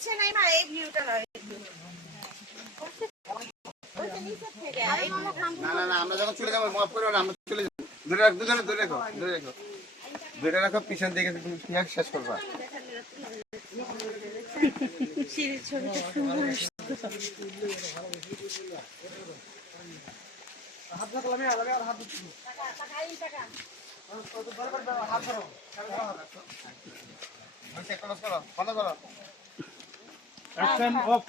নিচে নাই মা, এই ভিউটা নয়। না না আমরা যখন চলে যাবো মাফ করো না, আমরা চলে যাবো। দূরে রাখো পিছন দিকে তুমি শেষ করবা। Action off.